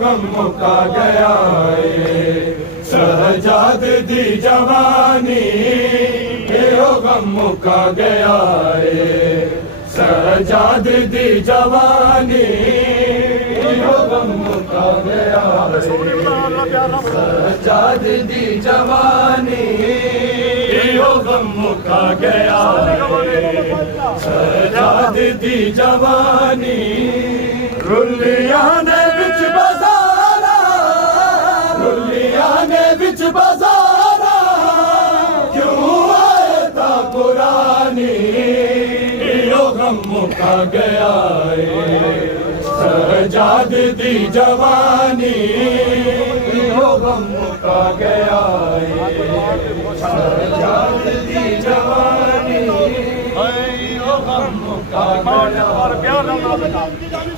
गम मुका गया है शहजाद दी जवानी यो गम मुका गया है शहजाद दी जवानी यो गम मुका गया है शहजाद दी जवानी यो गम मुका गया है शहजाद दी जवानी रुलिया ने बिच बाजारा रुलिया ने बिच बाजारा क्यों आए ता पुरानी यो गम मुका गया है शहजाद दी जवानी यो गम मुका गया है शहजाद दी जवानी यो गम मुका गया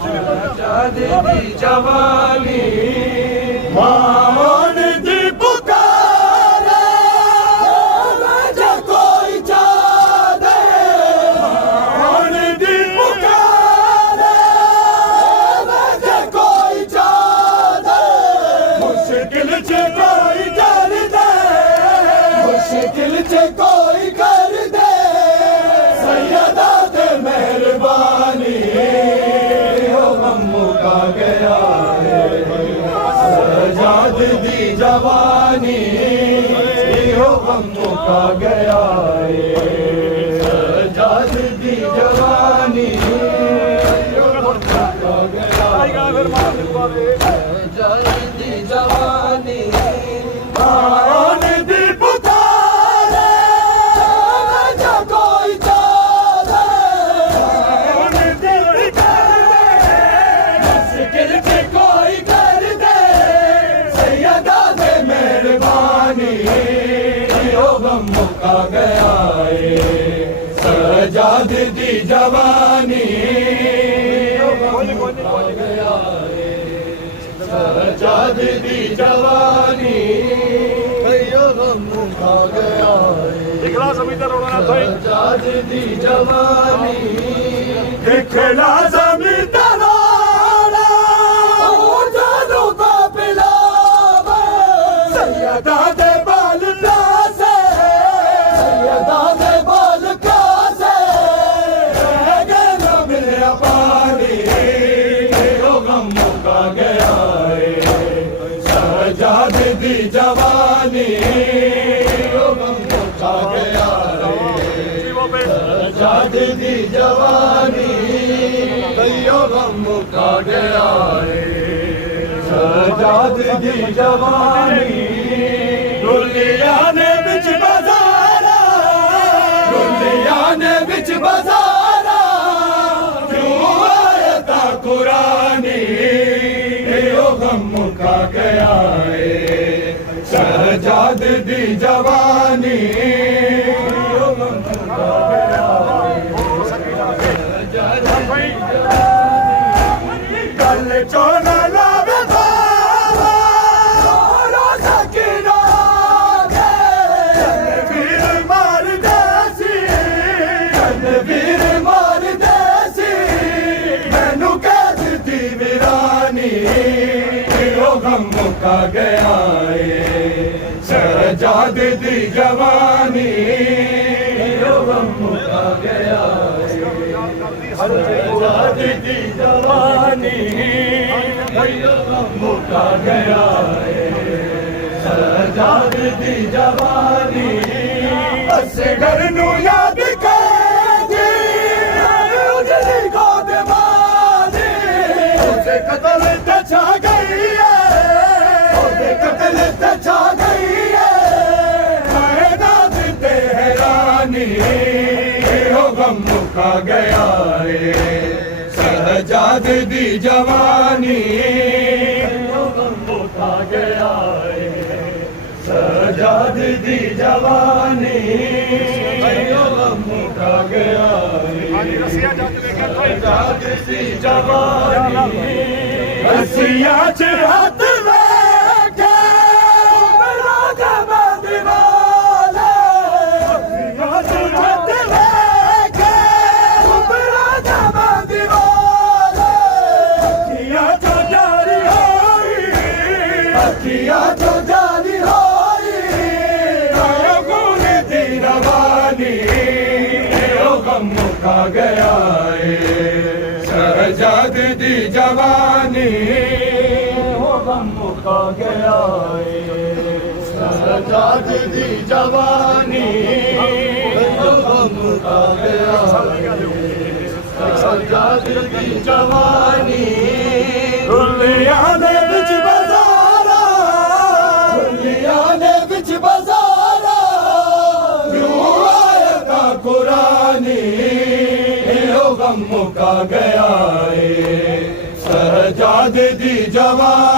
शहजाद दी जवानी मान दी पुकारे राजा कोई जादे मान दी पुकारे राजा कोई जादे मुश्किल च कोई कर दे मुश्किल च कोई कर दे सैयदा ते मेहरबानी यो गम मुका गया है शहजाद दी जवानी यो गम मुका गया है शहजाद दी जवानी यो गम मुका गया शहजाद दी जवानी मान दी पुकारे राजा कोई जादे मान दी पुकारे मुश्किल से कोई कर दे सैयदा दे मेहरबानी यो गम मुका गया है शहजाद दी जवानी यो गम मुका गया है शहजाद दी जवानी यो गम मुका गया है शहजाद दी जवानी दिखला ज़मींदार वाला जादू का पिलावे सैयदा दे बाल से सैयदा दे बाल से रह गए न मिले पानी यो गम मुका गया है शहजाद दी जवानी यो गम मुका गया है शहजाद दी जवानी यो गम मुका गया है शहजाद दी जवानी रुलिया ने बिच बाजारा रुलिया ने बिच बाजारा क्यों आए ता कुरानी यो गम मुका गया है शहजाद दी जवानी यो गम मुका गया है शहजाद दी जवानी गल चोना लावे बाबा रोज़ा की रागे वीर मार देसी वीर मार देसी मैनू कैद दी वीरानी यो गम मुका गया है शहजाद दी जवानी यो गम मुका गया है शहजाद दी जवानी यो गम मुका गया है शहजाद दी जवानी बस घर नू याद करदी उजली गोद मारी उसे कत्ल ते छा गई है उसे कत्ल ते छा गई है कायनात ते हैरानी यो गम मुका गया है शहजाद दी जवानी यो गम मुका गया है शहजाद दी जवानी यो गम मुका गया है शहजाद दी जवानी रसिया च हाथ लेके मेरा जमा दीवाना रसिया च हाथ लेके मेरा जमा दीवाना किया तो जारी होई दिया जो जारी होई खून दी रवानी ओ गम मुका गया शहजाद दी जवानी ओ गम मुका गया शहजाद दी जवानी ओ गम मुका गया शहजाद दी जवानी दुनिया ने बिच बाजारा दुनिया ने बिच बाजारा क्यों आया कुरानी ओ गम मुका गया शहजाद दी जवानी।